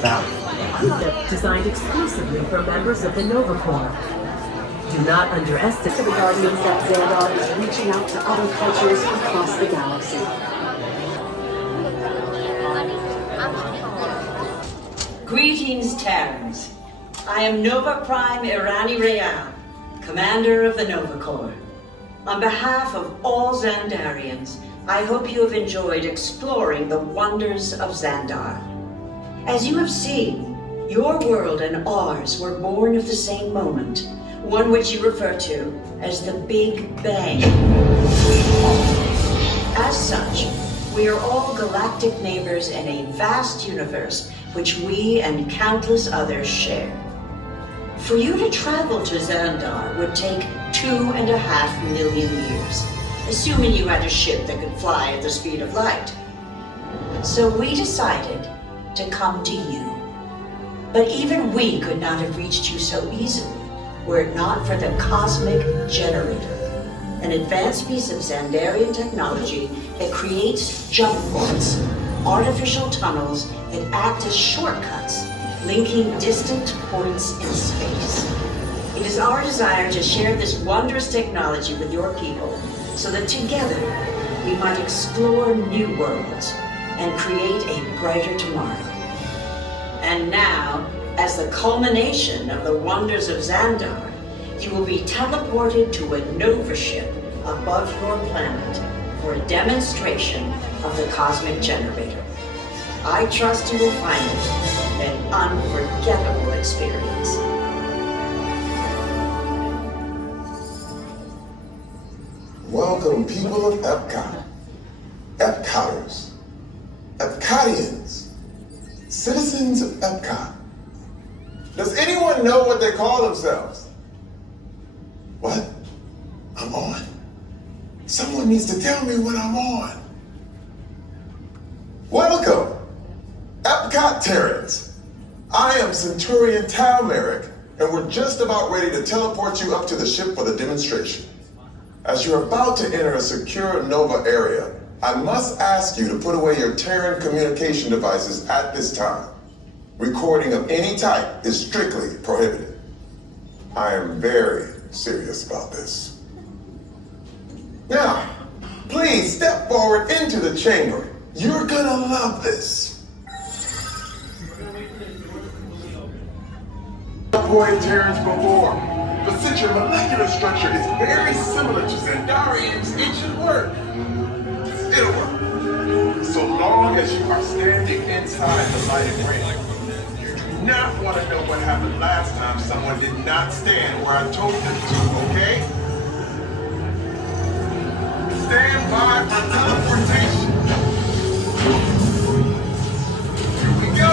about. Designed exclusively for members of the Nova Corps. Do not underestimate To the Guardians that Xandar is reaching out to other cultures across the galaxy. Greetings, Terrans. I am Nova Prime Irani Real, Commander of the Nova Corps. On behalf of all Xandarians, I hope you have enjoyed exploring the wonders of Xandar. As you have seen, your world and ours were born of the same moment, one which you refer to as the Big Bang. As such, we are all galactic neighbors in a vast universe which we and countless others share. For you to travel to Xandar would take 2.5 million years, assuming you had a ship that could fly at the speed of light. So we decided to come to you. But even we could not have reached you so easily were it not for the Cosmic Generator, an advanced piece of Xandarian technology that creates jump points, artificial tunnels that act as shortcuts, linking distant points in space. It is our desire to share this wondrous technology with your people so that together we might explore new worlds and create a brighter tomorrow. And now, as the culmination of the wonders of Xandar, you will be teleported to a Nova ship above your planet for a demonstration of the Cosmic Generator. I trust you will find it an unforgettable experience. Welcome, people of EPCOT, EPCOTers, EPCOTians, citizens of EPCOT. Does anyone know what they call themselves? What? I'm on? Someone needs to tell me when I'm on. Welcome, EPCOT Terrans. I am Centurion Tal Merrick, and we're just about ready to teleport you up to the ship for the demonstration. As you're about to enter a secure Nova area, I must ask you to put away your Terran communication devices at this time. Recording of any type is strictly prohibited. I am very serious about this. Now, please step forward into the chamber. You're gonna love this. Reported Terrans before, but since your molecular structure is very similar to Xandarians, it should work. It'll work. So long as you are standing inside the lighted ring. You do not want to know what happened last time someone did not stand where I told them to, okay? Stand by for teleportation. Here we go.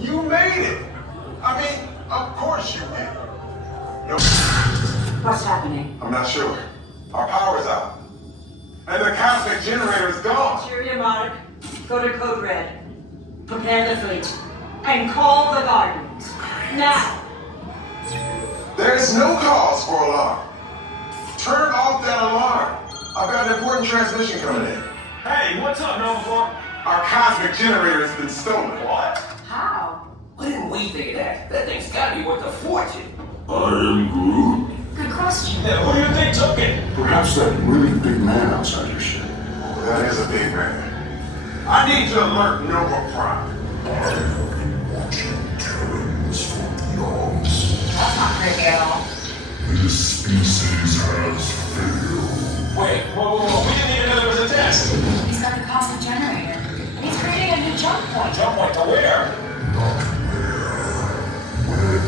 You made it. I mean, of course you did. No. What's happening? I'm not sure. Our power's out. And the Cosmic Generator is gone. Cheerio, Monarch. Go to Code Red. Prepare the fleet. And call the Guardians. Now! There's no cause for alarm. Turn off that alarm. I've got an important transmission coming in. Hey, what's up, Nova Corps? Our Cosmic Generator has been stolen. What? How? Why didn't we think of that? That thing's gotta be worth a fortune. I am Groot. Good question. Yeah, who do you think took it? Perhaps that really big man outside your ship. That is a big man. I need to alert Nova Prime. I have been watching Terrans for eons. That's not creepy at all. This species has failed. Wait, whoa, we didn't even know there was a test. He's got the Cosmic Generator. He's creating a new jump point. Jump point to where? Not where.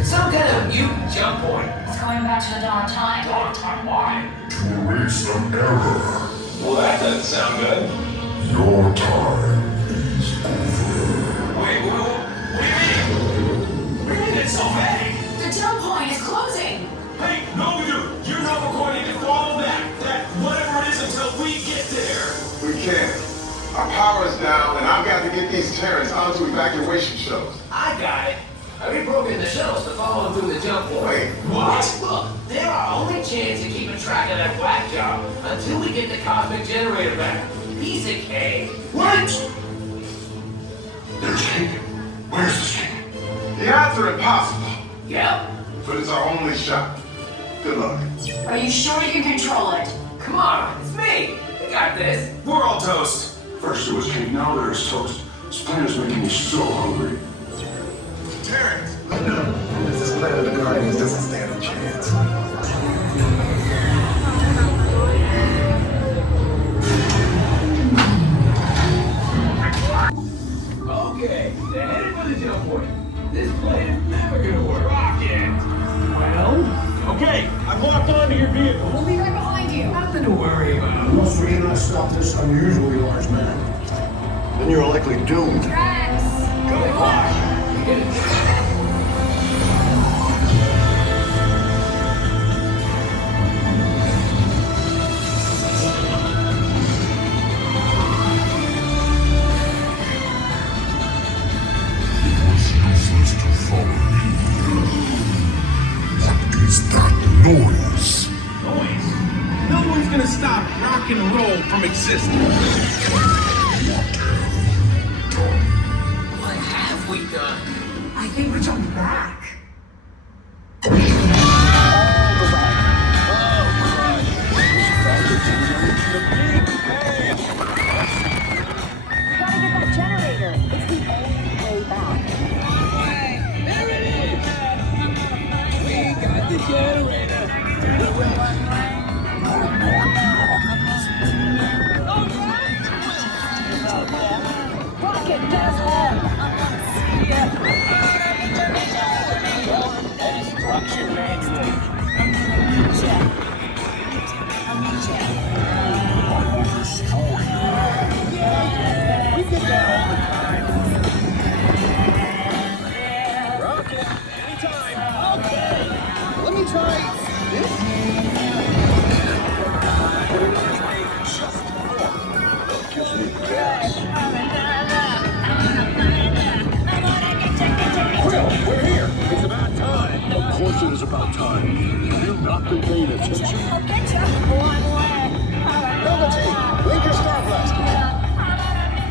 It's some kind of mutant jump point. It's going back to the dawn of time. Long time, why? To erase an error. Well, that doesn't sound good. Your time is over. Wait, what do you mean? What do you mean it's so vague? The jump point is closing. Hey, no, dude, you Nova Corps need to follow that whatever it is until we get there. We can't. Our power is down, and I've got to get these Terrans onto evacuation shuttles. I got it. I reprogrammed the shuttles to follow him through the jump wall. Wait, what? Look, they're our only chance of keeping track of that whack job until we get the cosmic generator back. Piece of cake. Wait! There's King. Where's the King? The odds are impossible, Yep. but it's our only shot. Good luck. Are you sure you can control it? Come on, it's me. We got this. We're all toast. First it was King, now there's toast. This planet's making me so hungry. Terrence! This planet of the Guardians doesn't stand a chance. Okay, they're headed for the jump point. This plane is never gonna work. Rocket! Well, Okay, I've locked onto your vehicle. We'll be right behind you. nothing to worry about. Unless we cannot stop this unusually large man, then you're likely doomed. Drax! Good luck. Useless to follow me. What is that noise? Noise. No one's gonna stop rock and roll from existing. What have we done? I think we jumped back. We're here. It's about time. Of course it is about time. Have you not been paying attention? I'll get you. One way. Velveteen, blink your star blast.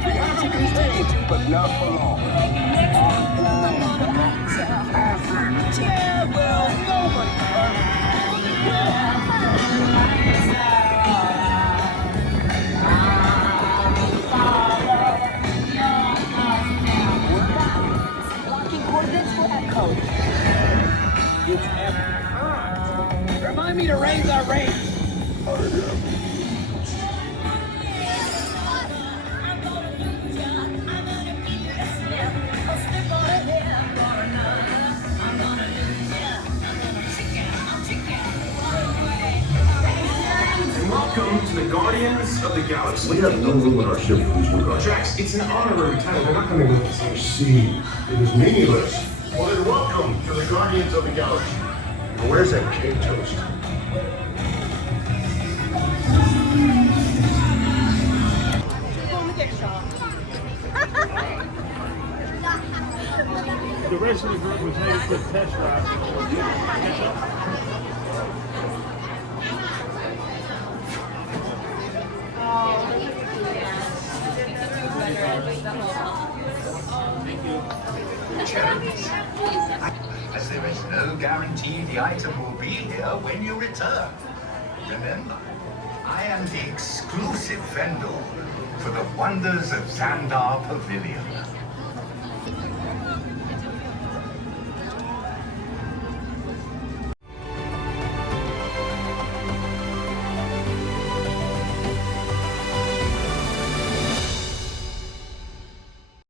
We have you contained, but not for long. Yeah, well, nobody. Blocking coordinates for EPCOT. It's EPCOT. Remind me to raise our rate. And welcome to the Guardians of the Galaxy. We have no room in our ship for these regards. Drax, it's an honorary title. They're not coming with us. I see. It is meaningless. Well, then welcome to the Guardians of the Galaxy. Now, where's that cake toast? The rest of the group was headed for a test drive. As there is no guarantee the item will be here when you return. Remember, I am the exclusive vendor for the wonders of Xandar Pavilion.